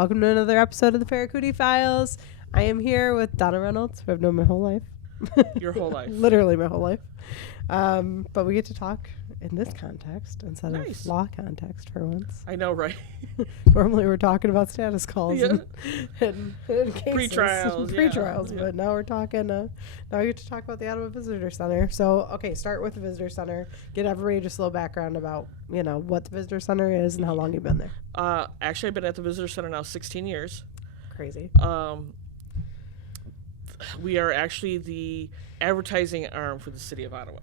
Welcome to another episode of the Ferracuti Files. I am here with Donna Reynolds, who I've known my whole life. Your whole life. Literally my whole life. But we get to talk in this context instead of law context for once. I know, right? Normally we're talking about status calls and cases. Pre-trials. But now we're talking, now we get to talk about the Ottawa Visitor Center. So, okay, start with the Visitor Center. Get everybody just a little background about, what the Visitor Center is and how long you've been there. Actually, I've been at the Visitor Center now 16 years. Crazy. We are actually the advertising arm for the city of Ottawa.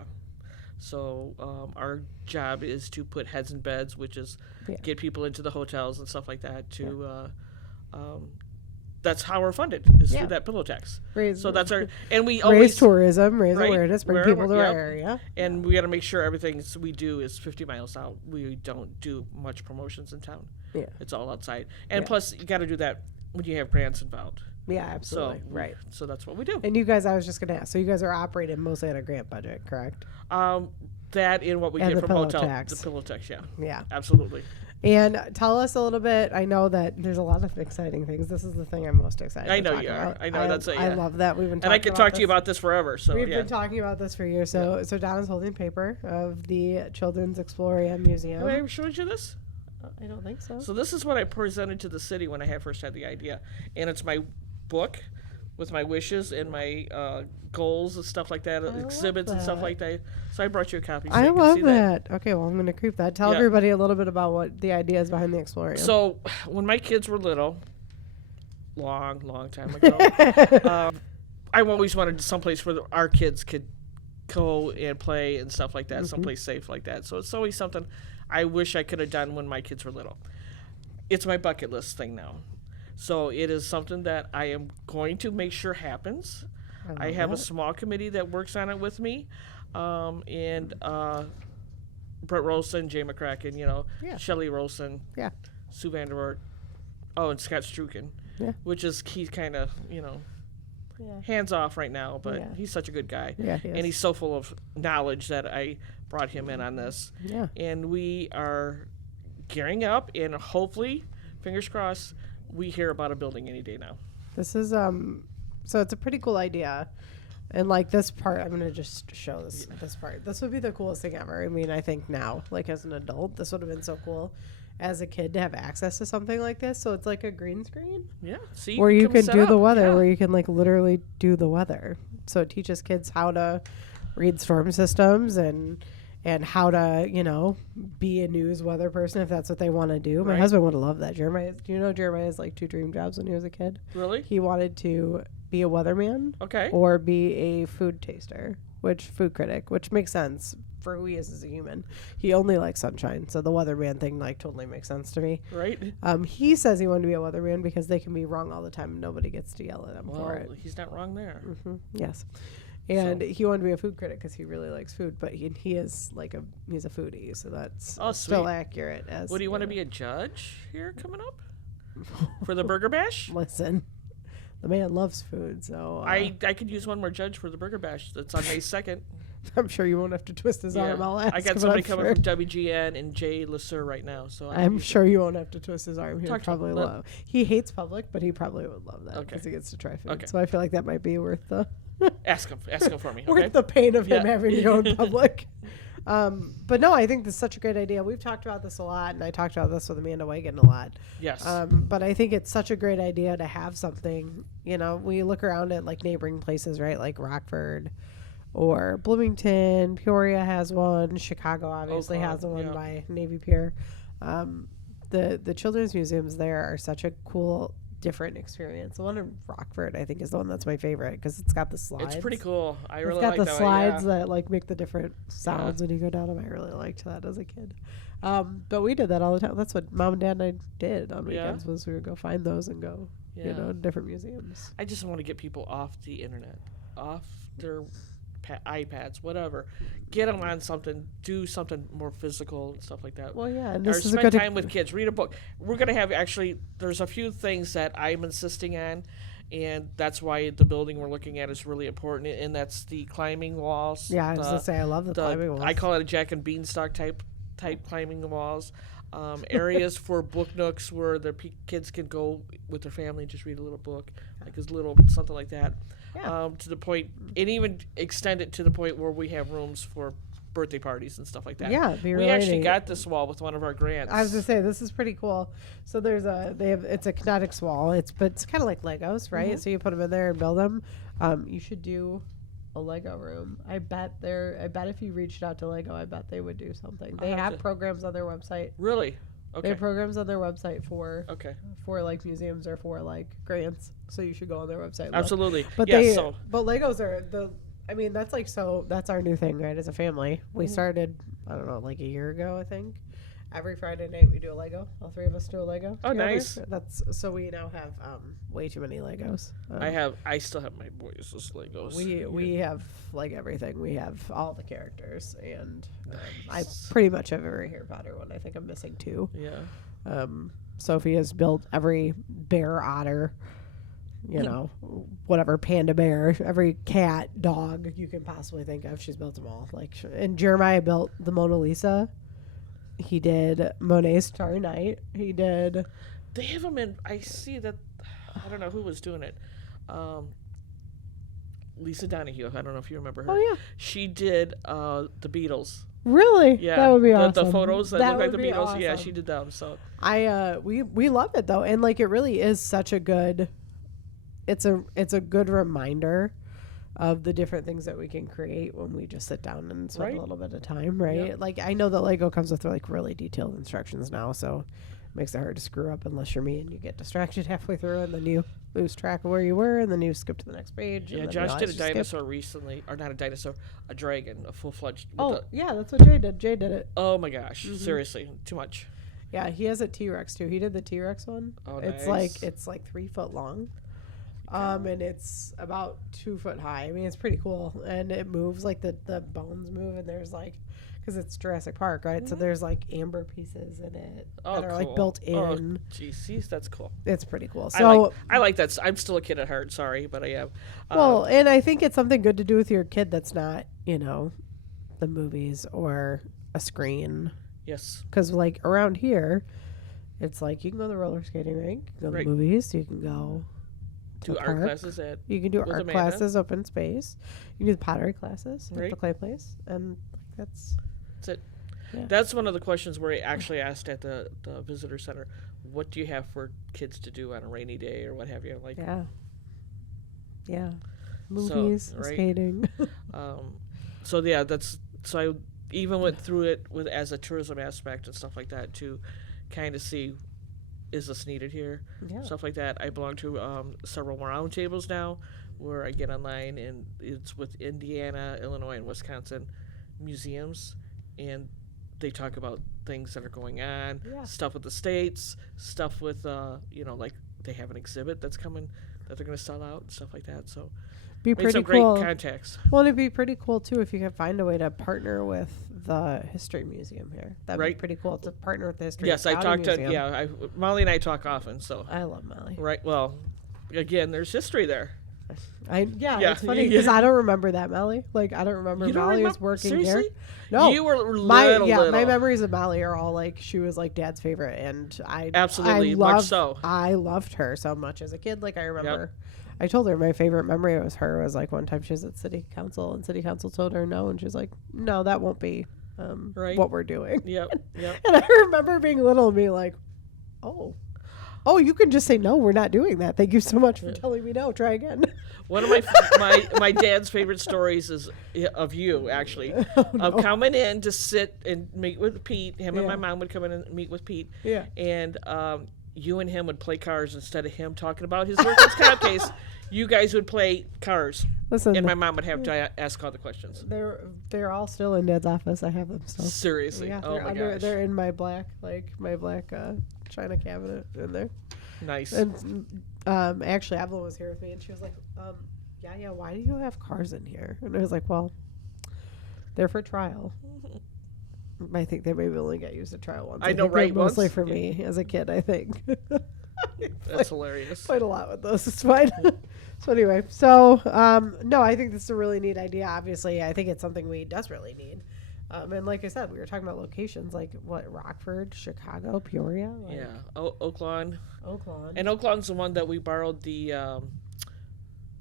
So our job is to put heads in beds, which is get people into the hotels and stuff like that. That's how we're funded, is through that pillow tax. So that's our, and we always raise tourism, raise awareness, bring people to our area. And we got to make sure everything we do is 50 miles out. We don't do much promotions in town. Yeah, it's all outside. And plus, you got to do that when you have grants involved. Yeah, absolutely. So that's what we do. And you guys, I was just going to ask, so you guys are operating mostly at a grant budget, correct? That and what we get from hotel. The pillow tax, yeah. Yeah. Absolutely. And tell us a little bit. I know that there's a lot of exciting things. This is the thing I'm most excited I know to talk you are. about. I know. That's it. Yeah. I love that. We've been talking and I could talk to you about this forever. So we've been talking about this for years. So Donna's holding paper of the Children's Explorium Museum. Have I ever showed you this? I don't think so. So this is what I presented to the city when I first had the idea. And it's my book with my wishes and my goals and stuff like that, exhibits and stuff like that. So I brought you a copy. So I you can love see that. Okay, well, I'm going to creep that. Tell everybody a little bit about what the idea is behind the Explorium. So when my kids were little, long time ago, I always wanted someplace where our kids could go and play and stuff like that, someplace safe like that. So it's always something I wish I could have done when my kids were little. It's my bucket list thing now. So it is something that I am going to make sure happens. I have a small committee that works on it with me. And Brett Rolson, Jay McCracken, Shelley Rolson, Sue Vandervoort, and Scott Strucken, which is, he's kind of, hands off right now, but he's such a good guy. Yeah, he is. And he's so full of knowledge that I brought him in on this. Yeah. And we are gearing up, and hopefully, fingers crossed, we hear about a building any day now. This is so it's a pretty cool idea, and like this part, I'm gonna just show this part. This would be the coolest thing ever. I mean, I think now, like as an adult, this would have been so cool. As a kid, to have access to something like this, so it's like a green screen. Yeah, see, where you can do the weather, where you can like literally do the weather. So it teaches kids how to read storm systems and how to, be a news weather person if that's what they want to do. My husband would have loved that. Jeremiah, do you know Jeremiah's like 2 dream jobs when he was a kid? Really? He wanted to be a weatherman. Okay. Or be a food taster, food critic, which makes sense for who he is as a human. He only likes sunshine, so the weatherman thing like totally makes sense to me. Right. He says he wanted to be a weatherman because they can be wrong all the time and nobody gets to yell at him for it. He's not wrong there. Mm-hmm. Yes. And he wanted to be a food critic because he really likes food, but he is like he's a foodie, so that's still accurate. Would you want to be a judge here coming up for the Burger Bash? Listen, the man loves food, so I could use one more judge for the Burger Bash. That's on May 2nd. I'm sure you won't have to twist his arm. I'll ask. I got somebody coming from WGN and Jay Lasser right now, so I'm sure you won't have to twist his arm. He would probably love. He hates public, but he probably would love that because he gets to try food. Okay. So I feel like that might be worth the. Ask him for me. Okay? Worth the pain of him having to go in public. But no, I think this is such a great idea. We've talked about this a lot, and I talked about this with Amanda Wagon a lot. Yes. But I think it's such a great idea to have something. We look around at like neighboring places, right? Like Rockford or Bloomington. Peoria has one. Chicago obviously has one by Navy Pier. The children's museums there are such a cool, different experience. The one in Rockford, I think, is the one that's my favorite because it's got the slides. It's pretty cool. I really like that one. It's got the slides that like make the different sounds when you go down them. I really liked that as a kid. But we did that all the time. That's what Mom and Dad and I did on weekends was we would go find those and go, different museums. I just want to get people off the internet, off their iPads, whatever. Get them on something, do something more physical and stuff like that. Well, yeah. And or spend time with kids, read a book. We're going to have there's a few things that I'm insisting on, and that's why the building we're looking at is really important, and that's the climbing walls. Yeah, I was going to say, I love the climbing walls. I call it a Jack and Beanstalk type climbing walls. Areas for book nooks where the kids can go with their family and just read a little book, like a little something like that. Yeah. To the point, and even extend it to the point where we have rooms for birthday parties and stuff like that. Yeah, be we really actually neat. got this wall with one of our grants. I was gonna say this is pretty cool. So it's a kinetics wall. It's kind of like Legos, right? So you put them in there and build them. You should do a Lego room. I bet if you reached out to Lego, I bet they would do something. They have programs on their website. Really? They Okay. have programs on their website for like museums or for like grants. So you should go on their website. And look. Absolutely. But yeah, but Legos are that's our new thing, right? As a family, we started, I don't know, like a year ago, I think. Every Friday night we do a Lego. All three of us do a Lego. Oh, together. nice. So we now have way too many Legos. I still have my boys' Legos. We have like everything. We have all the characters, and I pretty much have every Harry Potter one. I think I'm missing 2. Yeah. Sophie has built every bear, otter, whatever, panda bear, every cat, dog you can possibly think of. She's built them all. And Jeremiah built the Mona Lisa. He did Monet's Starry Night. He did. They have them in. I see that. I don't know who was doing it. Lisa Donahue. I don't know if you remember her. Oh yeah. She did the Beatles. Really? Yeah. That would be awesome. The photos that look like the Beatles. Awesome. Yeah, she did them. So we love it though, and like it really is such a good. It's a good reminder of the different things that we can create when we just sit down and spend a little bit of time, right? Yep. Like I know that Lego comes with like really detailed instructions now, so it makes it hard to screw up unless you're me and you get distracted halfway through and then you lose track of where you were and then you skip to the next page. yeah, and then Josh you did a skip. dinosaur recently, or not a dinosaur, a dragon, a full-fledged. Yeah, that's what Jay did. Jay did it. Oh my gosh! Seriously, too much. Yeah, he has a T-Rex too. He did the T-Rex one. Oh, it's nice. it's like 3 foot long. And it's about 2 foot high. I mean, it's pretty cool, and it moves like the bones move, and there's like, because it's Jurassic Park, right? So there's like amber pieces in it that are like built in. Oh, geez, that's cool. It's pretty cool. So I like that. I'm still a kid at heart. Sorry, but I am. well, and I think it's something good to do with your kid that's not, the movies or a screen. Yes. Because like around here, it's like you can go to the roller skating rink, you can go to the movies, you can go. Do art classes at. You can do art Amanda. classes, open space. You can do the pottery classes at Right. the clay place, and that's it. Yeah. That's one of the questions where I actually asked at the visitor center, what do you have for kids to do on a rainy day or what have you? Like, yeah, movies, skating. So yeah, so I even went through it with as a tourism aspect and stuff like that to kind of see, is this needed here? Yeah. Stuff like that. I belong to several round tables now where I get online, and it's with Indiana, Illinois, and Wisconsin museums, and they talk about things that are going on, stuff with the states, stuff with, like they have an exhibit that's coming that they're going to sell out and stuff like that. So Be made pretty some cool. great contacts. Well, it'd be pretty cool too if you could find a way to partner with the history museum here. That'd be pretty cool to partner with the history. Yes, I County talked Museum. Molly and I talk often, so. I love Molly. Right, well, again, there's history there. It's funny because I don't remember that Molly. Like I don't remember Molly was working Seriously? here. No, You were little. my memories of Molly are all like she was like Dad's favorite, and Absolutely, much so. I loved her so much as a kid. Like I remember, I told her my favorite memory was her was like one time she was at city council and city council told her no, and she was like, no, that won't be what we're doing. Yep. And I remember being little and being like, oh, you can just say no, we're not doing that. Thank you so much for telling me no. Try again. One of my dad's favorite stories is of you, actually, of coming in to sit and meet with Pete. Him and my mom would come in and meet with Pete. Yeah. And you and him would play cars instead of him talking about his workman's comp case. You guys would play cars. Listen, and my mom would have to ask all the questions. They're all still in Dad's office. I have them still. Seriously. Yeah, oh my gosh. They're in my black china cabinet in there. Nice. And actually, Evelyn was here with me, and she was like, why do you have cars in here? And I was like, well, they're for trial. I think they maybe only got used to trial once. I know, right? Mostly once? for me as a kid, I think. That's hilarious. Played a lot with those. It's fine. So anyway, no, I think this is a really neat idea. Obviously, I think it's something we desperately need. And like I said, we were talking about locations like what, Rockford, Chicago, Peoria. Like, Yeah, Oaklawn. Oaklawn. And Oaklawn's the one that we borrowed the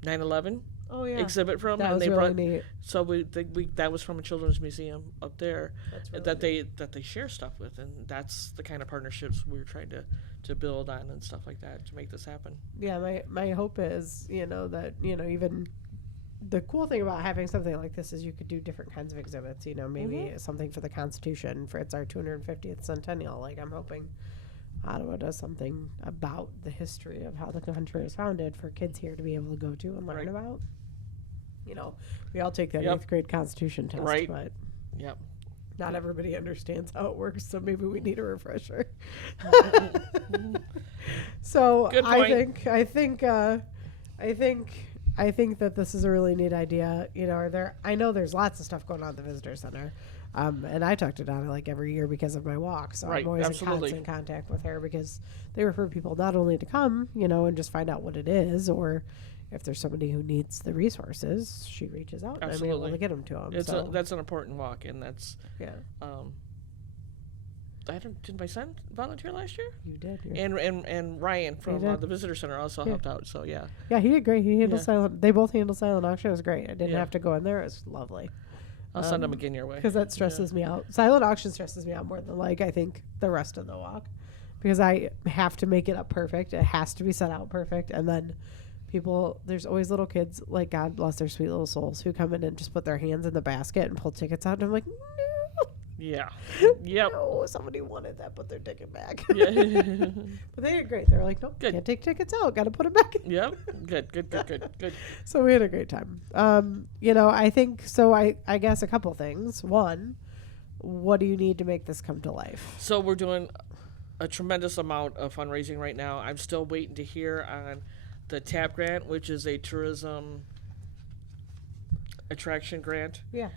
9/11 Oh yeah, exhibit from, that and was they really brought. neat. So we that was from a children's museum up there That's really that neat. they share stuff with, and that's the kind of partnerships we're trying to build on and stuff like that to make this happen. Yeah, my hope is, that, even the cool thing about having something like this is you could do different kinds of exhibits, maybe something for the Constitution, for it's our 250th centennial. Like, I'm hoping Ottawa does something about the history of how the country was founded for kids here to be able to go to and learn Right. about. We all take that Yep. 8th grade Constitution test, Right. but Yep. not everybody understands how it works, so maybe we need a refresher. So Good point. I think that this is a really neat idea. I know there's lots of stuff going on at the visitor center, and I talk to Donna like every year because of my walk. So Right, I'm always absolutely. in constant contact with her because they refer people not only to come, and just find out what it is, or if there's somebody who needs the resources, she reaches out and I'm able Absolutely. to get them to them. That's an important walk, and that's yeah, did my son volunteer last year? you did. And Ryan from did. the visitor center also Yeah. helped out. So yeah, Yeah, he did great. He handled Yeah. silent. They both handled silent auction. It was great. I didn't Yeah. have to go in there. It was lovely. I'll send him again your way. Because that stresses me out. Silent auction stresses me out more than I think the rest of the walk, because I have to make it up perfect. It has to be set out perfect, and then there's always little kids, like, God bless their sweet little souls, who come in and just put their hands in the basket and pull tickets out, and I'm like, no. Yeah. Yep. No, somebody wanted that, put their ticket back. Yeah. But they did great. They were like, nope, Good. can't take tickets out. Got to put them back in. Yep. Good. So we had a great time. I think, so I guess a couple things. One, what do you need to make this come to life? So we're doing a tremendous amount of fundraising right now. I'm still waiting to hear on the TAP grant, which is a tourism attraction grant. Yeah.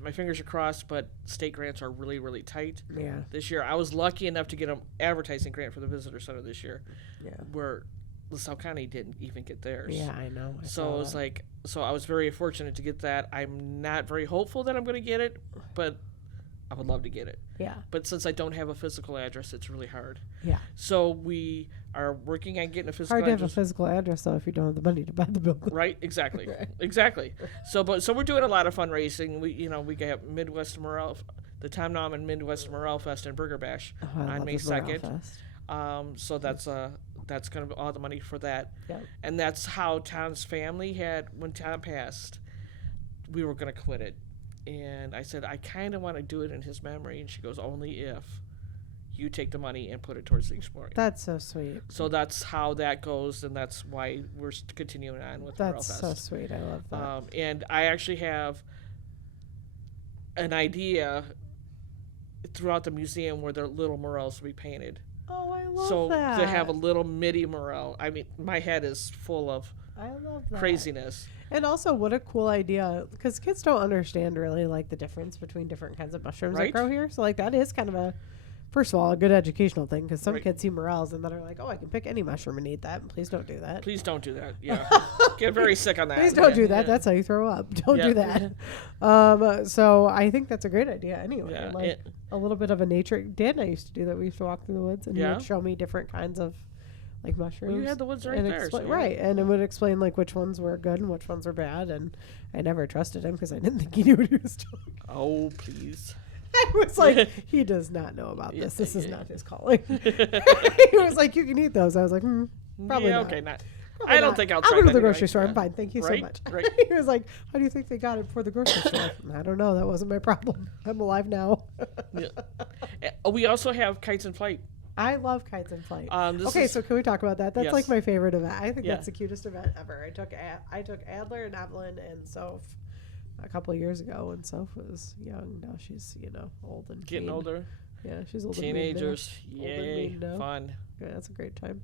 My fingers are crossed, but state grants are really, really tight Yeah. this year. I was lucky enough to get an advertising grant for the visitor center this year, Yeah. where LaSalle County didn't even get theirs. Yeah, I know. So it was like, I was very fortunate to get that. I'm not very hopeful that I'm going to get it, but I would love to get it. yeah. But since I don't have a physical address, it's really hard. Yeah. So we are working on getting a physical Hard to have a address. physical address, though, if you don't have the money to buy the building. Right, exactly, Right. exactly. So we're doing a lot of fundraising. We got Midwest Morale, the Tom Nauman Midwest Morale Fest and Burger Bash Oh, I on love May the Morale 2nd. Fest. So that's going to be all the money for that. Yeah. And that's how Tom's family had, when Tom passed, we were going to quit it. And I said, I kind of want to do it in his memory. And she goes, only if you take the money and put it towards the Explorium. That's so sweet. So that's how that goes, and that's why we're continuing on with Morale That's Fest. so sweet. I love that. And I actually have an idea throughout the museum where the little murals will be painted. Oh, I love So that. to have a little midi mural, I mean, my head is full of I love that. craziness. And also, what a cool idea, because kids don't understand really like the difference between different kinds of mushrooms Right. that grow here. So like that is kind of first of all, a good educational thing, because some Right. kids see morels and then are like, oh, I can pick any mushroom and eat that. And please don't do that. Please don't do that. Yeah. Get very sick on that. Please don't do that. Yeah. That's how you throw up. Don't Yeah. do that. So I think that's a great idea anyway. Yeah, Like a little bit of a nature. Dan and I used to do that. We used to walk through the woods and he Yeah. would show me different kinds of like mushrooms. Well, you had the woods right and there. so yeah. Right. And it would explain like which ones were good and which ones were bad. And I never trusted him because I didn't think he knew what he was doing. Oh, please. I was like, he does not know about this. This is Yeah. not his calling. He was like, you can eat those. I was like, probably yeah, not. okay, not. Probably I don't not. think I'll I'll try go to that the anyway. grocery store. Yeah. I'm fine. Thank you so Right, much. right. He was like, how do you think they got it before the grocery store? I don't know. That wasn't my problem. I'm alive now. Yeah. We also have Kites in Flight. I love Kites in Flight. This Okay, is- so can we talk about that? That's like Yes. my favorite event. I think Yeah. that's the cutest event ever. I took Adler and Evelyn and Soph a couple of years ago when Soph was young. Now she's, old and Getting mean. older. Yeah, she's old Teenagers. and mean now. Old and Yay. mean now. Fun. Yeah, that's a great time.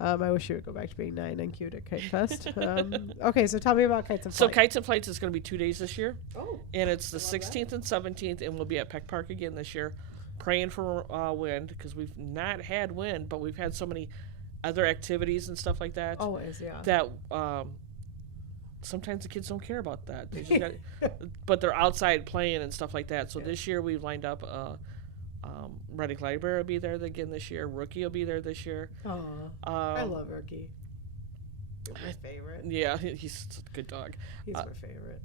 I wish she would go back to being 9 and cute at Kite Fest. Okay, so tell me about Kites and So Flight. Kites and Flights is going to be 2 days this year. Oh, And it's the I love that. 16th and 17th, and we'll be at Peck Park again this year, praying for wind, because we've not had wind, but we've had so many other activities and stuff like that always, yeah. that sometimes the kids don't care about that. They just got, but they're outside playing and stuff like that. So this year we've lined up. Reddick Library will be there again this year. Rookie will be there this year. Oh, I love Rookie. My favorite. Yeah, he's a good dog. He's my favorite.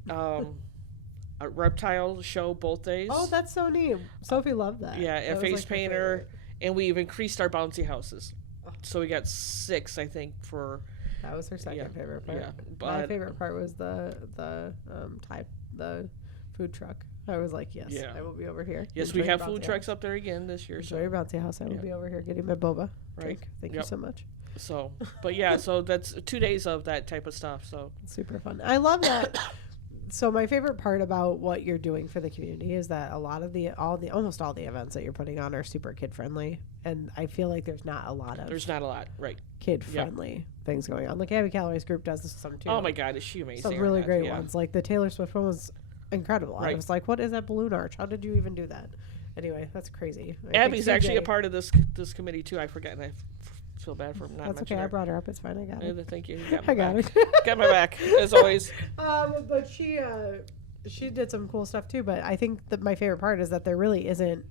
A reptile show both days. Oh, that's so neat. Sophie loved that. Yeah, a that face was, like, painter, and we've increased our bouncy houses. So we got 6, I think, for. That was her second favorite part. Yeah, my favorite part was the food truck. I was like, yes, I will be over here. Yes, we have food trucks up there again this year. Enjoy your bouncy house. I will be over here getting my boba. Right. Thank you so much. So, but yeah, so that's 2 days of that type of stuff. So super fun. I love that. So my favorite part about what you're doing for the community is that a lot of almost all the events that you're putting on are super kid friendly, and I feel like there's not a lot, right? Kid friendly things going on. Like Abby Calloway's group does some too. Oh my God, is she amazing? Some really great ones. Like the Taylor Swift one was incredible. Right. I was like, what is that balloon arch? How did you even do that? Anyway, that's crazy. Abby's actually a part of this committee too. I forget, and I feel bad for not That's okay. her. I brought her up. It's fine. I got it. Thank you. I got it. Got my back as always. But she did some cool stuff too. But I think that my favorite part is that there really isn't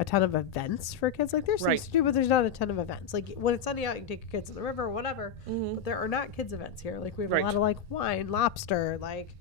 a ton of events for kids. Like there's things to do, but there's not a ton of events. Like when it's sunny out, you can take your kids to the river or whatever. Mm-hmm. But there are not kids events here. Like we have a lot of like wine, lobster, like.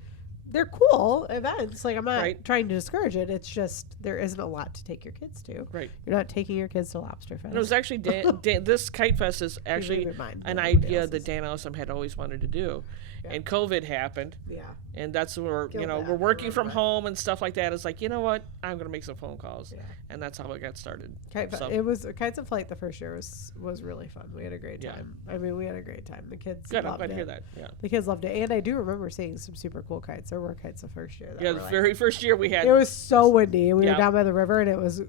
They're cool events. Like I'm not trying to discourage it. It's just there isn't a lot to take your kids to. Right. You're not taking your kids to Lobster Fest. And it was actually this Kite Fest is actually an idea that Dan Awesome had always wanted to do, and COVID happened. Yeah. And that's where we're working from home and stuff like that. It's like, you know what? I'm gonna make some phone calls. Yeah. And that's how it got started. It was Kites of Flight. The first year was really fun. We had a great time. I mean, we had a great time. The kids loved I'm glad it. to hear that. Yeah. The kids loved it, and I do remember seeing some super cool kites. There were kites the first year. The very first year we had. It was so windy, and we were down by the river, and it was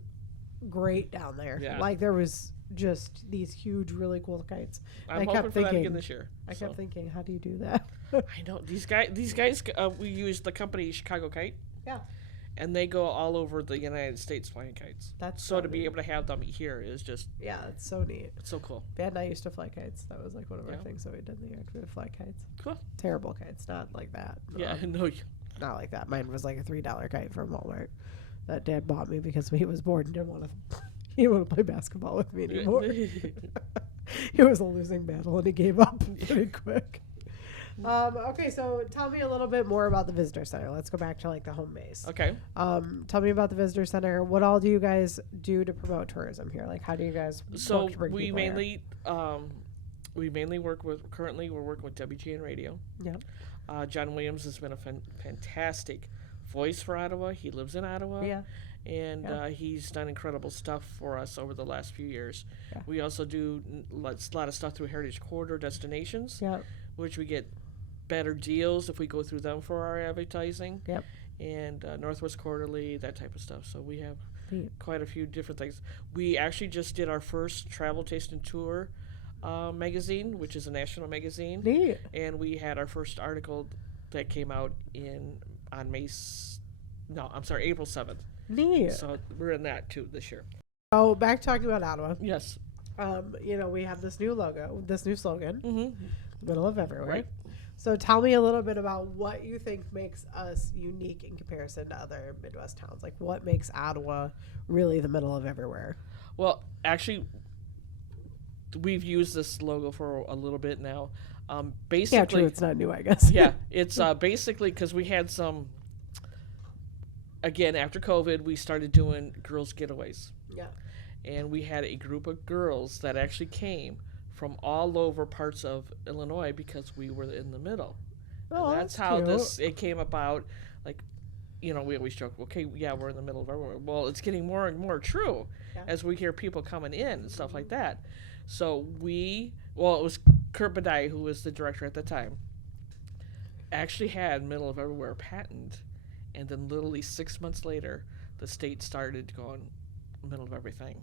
great down there. Yeah. Like there was just these huge, really cool kites. I'm hoping for that again this year. I kept thinking, how do you do that? I know these guys. We use the company Chicago Kite. Yeah. And they go all over the United States flying kites. That's so to be able to have them here is just it's so neat. It's so cool. Dad and I used to fly kites. That was like one of our things that we did in the yard. We would fly kites. Cool. Terrible kites, not like that. Yeah, no. Not like that. Mine was like a $3 kite from Walmart that Dad bought me because he was bored and didn't want to play basketball with me anymore. It was a losing battle and he gave up pretty quick. Okay, so tell me a little bit more about the visitor center. Let's go back to like the home base. Okay. Tell me about the visitor center. What all do you guys do to promote tourism here? Like, how do you guys work to bring we people mainly we're working with WGN Radio. Yeah. John Williams has been a fantastic voice for Ottawa. He lives in Ottawa. Yeah. And he's done incredible stuff for us over the last few years. Yeah. We also do a lot of stuff through Heritage Corridor Destinations, which we get better deals if we go through them for our advertising. Yep. And Northwest Quarterly, that type of stuff. So we have quite a few different things. We actually just did our first Travel, Taste, and Tour magazine, which is a national magazine. Neat. And we had our first article that came out on April 7th. Neat. So we're in that too this year. Oh, back talking about Ottawa. Yes. We have this new logo, this new slogan, middle of everywhere. Right. So tell me a little bit about what you think makes us unique in comparison to other Midwest towns. Like what makes Ottawa really the middle of everywhere? Well, actually, we've used this logo for a little bit now. Basically, yeah, true. It's not new, I guess. Yeah, it's basically because we had some. Again, after COVID, we started doing girls' getaways. Yeah. And we had a group of girls that actually came from all over parts of Illinois because we were in the middle. Oh, and that's how it came about. Like, we always joke, okay, yeah, we're in the middle of everywhere. Well, it's getting more and more true as we hear people coming in and stuff like that. So it was Kurt Badai, who was the director at the time, actually had middle of everywhere patent. And then literally 6 months later, the state started going middle of everything.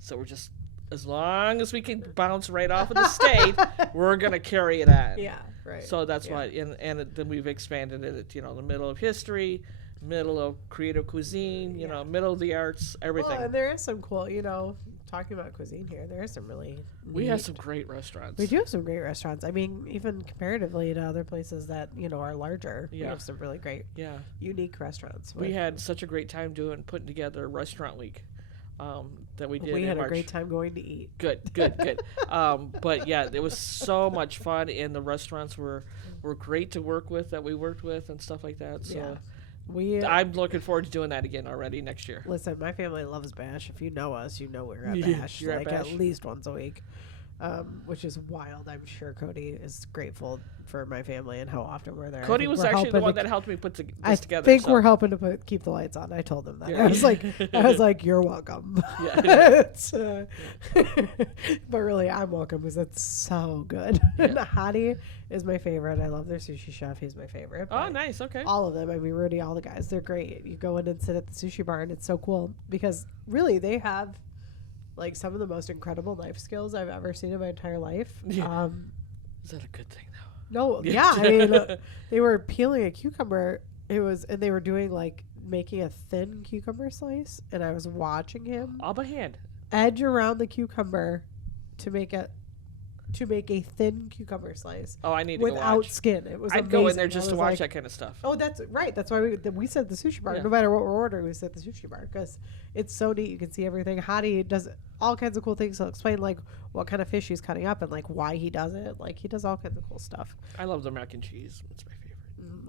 So we're just, as long as we can bounce right off of the state, we're going to carry it on. Yeah, right. So that's why, then we've expanded it, the middle of history, middle of creative cuisine, middle of the arts, everything. Well, and there is some cool, talking about cuisine here, there are some really We have some great restaurants. We do have some great restaurants. I mean, even comparatively to other places that, are larger, we have some really great, unique restaurants. We had such a great time putting together Restaurant Week that we did We in had March. a great time going to eat. Good. But yeah, it was so much fun, and the restaurants were great to work with that we worked with and stuff like that. So I'm looking forward to doing that again already next year. Listen, my family loves Bash. If you know us, you know we're at Bash. You're like at Bash. At least once a week, which is wild. I'm sure Cody is grateful for my family and how often we're there. Cody was actually the one that helped me put this together. I think we're helping to keep the lights on. I told him that. Yeah. I was like, you're welcome. Yeah. But really, I'm welcome because it's so good. Yeah. And Hottie is my favorite. I love their sushi chef. He's my favorite. Oh, nice. Okay. All of them. I mean, Rudy, all the guys, they're great. You go in and sit at the sushi bar, and it's so cool because really they have like some of the most incredible knife skills I've ever seen in my entire life. Yeah. Is that a good thing, though? No, yeah. I mean, they were peeling a cucumber. And they were doing like making a thin cucumber slice, and I was watching him all by hand edge around the cucumber to make a thin cucumber slice. Oh, I need to without go watch. Skin. It was I'd amazing. go in there just to watch like, that kind of stuff. Oh, that's right. That's why we said the sushi bar. Yeah. No matter what we're ordering, we said the sushi bar because it's so neat. You can see everything. Hottie does all kinds of cool things. He'll explain like what kind of fish he's cutting up and like why he does it. Like he does all kinds of cool stuff. I love the mac and cheese. It's my favorite.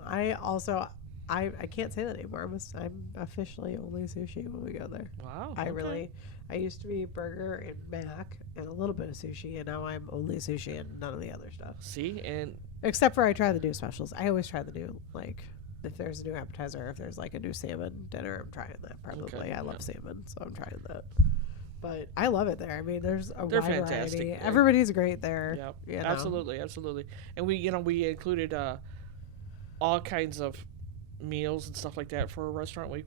I also I can't say that anymore. I'm officially only sushi when we go there. Wow. I used to be burger and mac and a little bit of sushi, and now I'm only sushi and none of the other stuff. See, and except for I try the new specials. I always try the new, like if there's a new appetizer, if there's like a new salmon dinner, I'm trying that probably. Okay, I love salmon, so I'm trying that. But I love it there. I mean, they're wide fantastic. variety. Everybody's great there. Yep. You know? Absolutely. And we included all kinds of meals and stuff like that for a restaurant week.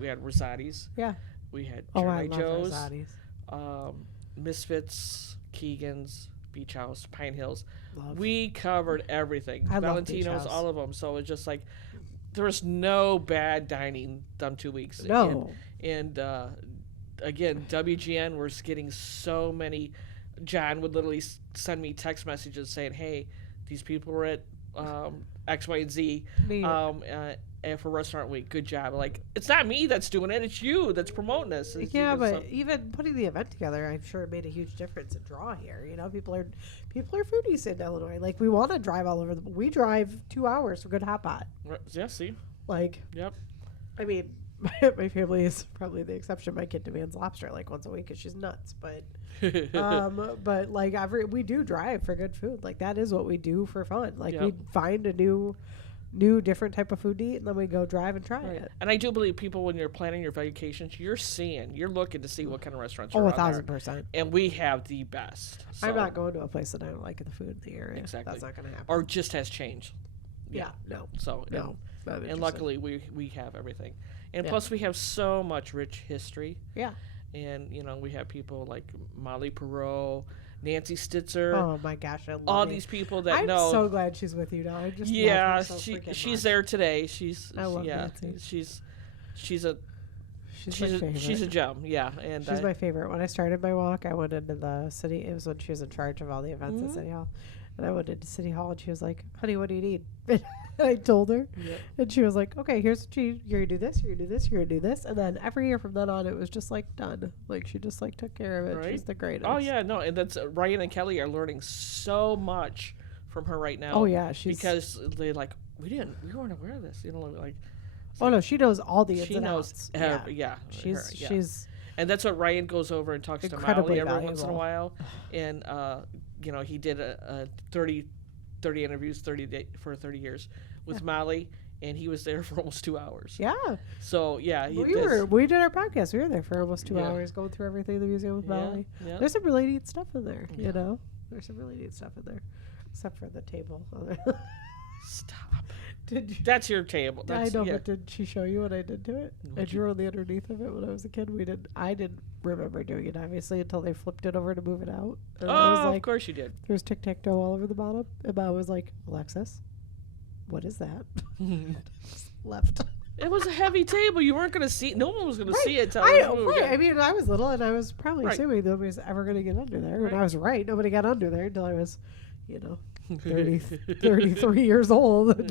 We had Rosati's. Yeah. We had I Jeremy love Joe's, Rosati's. Misfits, Keegan's, Beach House, Pine Hills. Love. We covered everything. I Valentino's, love Beach House. all of them. So it's just like there was no bad dining done 2 weeks. No. And again, WGN was getting so many. John would literally send me text messages saying, "Hey, these people were at X, Y, and Z for Restaurant Week. Good job." Like, it's not me that's doing it; it's you that's promoting this. But even putting the event together, I'm sure it made a huge difference in draw here. People are foodies in Illinois. Like, we want to drive all over. We drive 2 hours for good hot pot. Yeah. See. Like. Yep. I mean, my family is probably the exception. My kid demands lobster like once a week because she's nuts. But but like we do drive for good food. Like that is what we do for fun. Like we find a new different type of food to eat, and then we go drive and try it. And I do believe people, when you're planning your vacations, you're looking to see what kind of restaurants are out there. 1,000%. And we have the best. So. I'm not going to a place that I don't like the food in the area. Exactly. That's not going to happen. Or just has changed. Yeah. No. So no. And luckily we have everything. And plus we have so much rich history. Yeah. And we have people like Molly Perot, Nancy Stitzer. Oh my gosh, I love all these people that know. I'm so glad she's with you now. I just love her so she's much. there today. She's Nancy. She's a gem. Yeah, and she's my favorite. When I started my walk, I went into the city. It was when she was in charge of all the events at City Hall. And I went into City Hall, and she was like, "Honey, what do you need?" And I told her, and she was like, "Okay, here's what you're gonna do this, you're gonna do this, you're gonna do this." And then every year from then on, it was just like done. Like she just like took care of it. Right? She's the greatest. Oh yeah, no, and that's Ryan and Kelly are learning so much from her right now. Oh yeah, because they like we weren't aware of this, like. Oh no, she knows all the ins and outs. She's and that's what Ryan goes over and talks to Molly every once in a while, and he did a 30 interviews 30 years with Molly, and he was there for almost 2 hours. Yeah. So yeah, we did our podcast. We were there for almost 2 hours going through everything in the museum with Molly. Yeah. There's some really neat stuff in there. There's some really neat stuff in there, except for the table. Stop. That's your table. I know, but did she show you what I did to it? I drew on the underneath of it when I was a kid. I didn't remember doing it, obviously, until they flipped it over to move it out. And of course you did. There was tic-tac-toe all over the bottom. And Mom was like, "Alexis, what is that?" Just left. It was a heavy table. You weren't going to see. No one was going to see it. I mean, I was little, and I was probably assuming nobody was ever going to get under there. Right. And I was right. Nobody got under there until I was, 33 years old. And,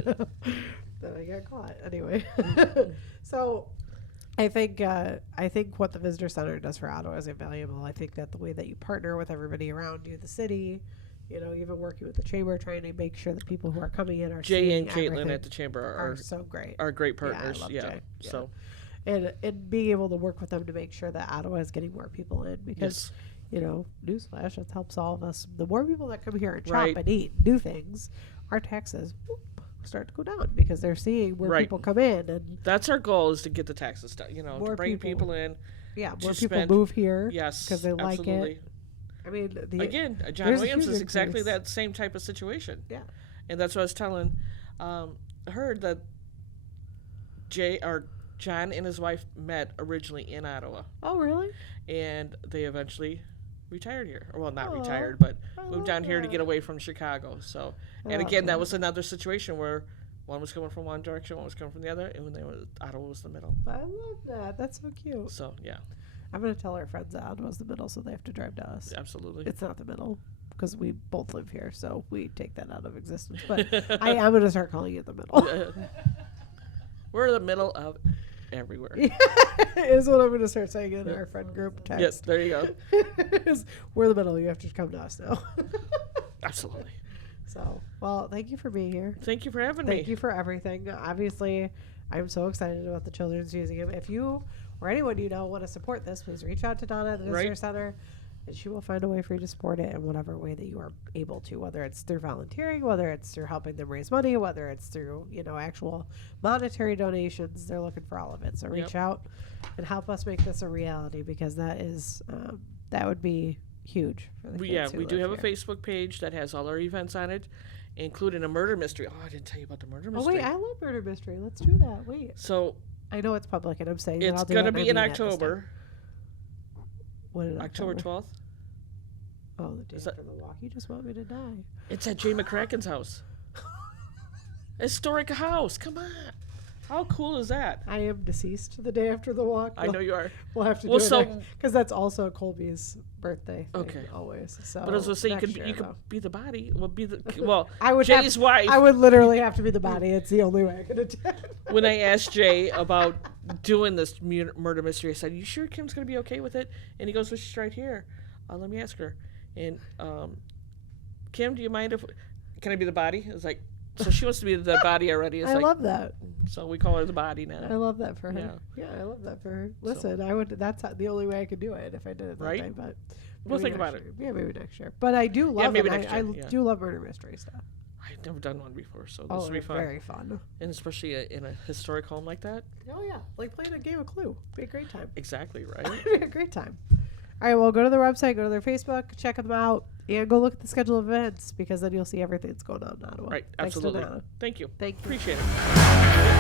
then I got caught. Anyway. So I think what the Visitor Center does for Ottawa is invaluable. I think that the way that you partner with everybody around you, the city, even working with the chamber, trying to make sure that people who are coming in are Jay seeing and Caitlin everything at the chamber are so great. Are great partners. I love Yeah. Jay. Yeah. So, and being able to work with them to make sure that Ottawa is getting more people in because, newsflash, it helps all of us. The more people that come here and shop and eat, do things, our taxes start to go down because they're seeing where people come in, and that's our goal, is to get the taxes down. To bring people in. Yeah, more people move here. Yes, because they like it. I mean, again, John Williams is exactly that same type of situation. Yeah, and that's what I was telling her, that John and his wife met originally in Ottawa. Oh, really? And they eventually retired here. Well, not retired, but moved down here to get away from Chicago. So, and again, that was another situation where one was coming from one direction, one was coming from the other, and when Ottawa was the middle. I love that. That's so cute. So, yeah. I'm going to tell our friends that Ottawa's the middle, so they have to drive to us. Absolutely. It's not the middle, because we both live here, so we take that out of existence. But I am going to start calling it the middle. We're the middle of everywhere. Is what I'm going to start saying in our friend group text. Yes, there you go. We're the middle. You have to come to us now. Absolutely. So, well, thank you for being here. Thank you for having me. Thank you for everything. Obviously, I'm so excited about the Children's Museum. If you or anyone want to support this, please reach out to Donna at the Visitor Center, and she will find a way for you to support it in whatever way that you are able to, whether it's through volunteering, whether it's through helping them raise money, whether it's through, actual monetary donations. They're looking for all of it. So reach out and help us make this a reality, because that is that would be huge for the kids who we do live have a Facebook page that has all our events on it, including a murder mystery. Oh, I didn't tell you about the murder mystery. Oh, wait, I love murder mystery. Let's do that. Wait. So I know it's public, and I'm saying it's going to be in October. What is October 12th? Oh, the day after the walk. You just want me to die. It's at Jay McCracken's house. Historic house. Come on. How cool is that? I am deceased the day after the walk. I know you are. We'll have to do it because that's also Colby's birthday thing, okay. Always. So, but I was going to say, you could be the body. Jay's wife. I would literally have to be the body. It's the only way I could attend. When I asked Jay about doing this murder mystery, I said, "You sure Kim's going to be okay with it?" And he goes, "Well, she's right here. Let me ask her." And Kim, do you mind can I be the body? It's like, so she wants to be the body already. It's I love that. So we call her the body now. I love that for her. Yeah, I love that for her. Listen, I would. That's the only way I could do it if I did it that way. But we'll think about it. Yeah, maybe next year. But I do love it. I do love murder mystery stuff. I've never done one before, so this will be fun. Very fun. And especially in a historic home like that. Oh yeah, like playing a game of Clue. Be a great time. Exactly right. Be a great time. All right, well, go to their website, go to their Facebook, check them out, and go look at the schedule of events, because then you'll see everything that's going on in Ottawa. Right, absolutely. Thank you. Thank you. Appreciate it.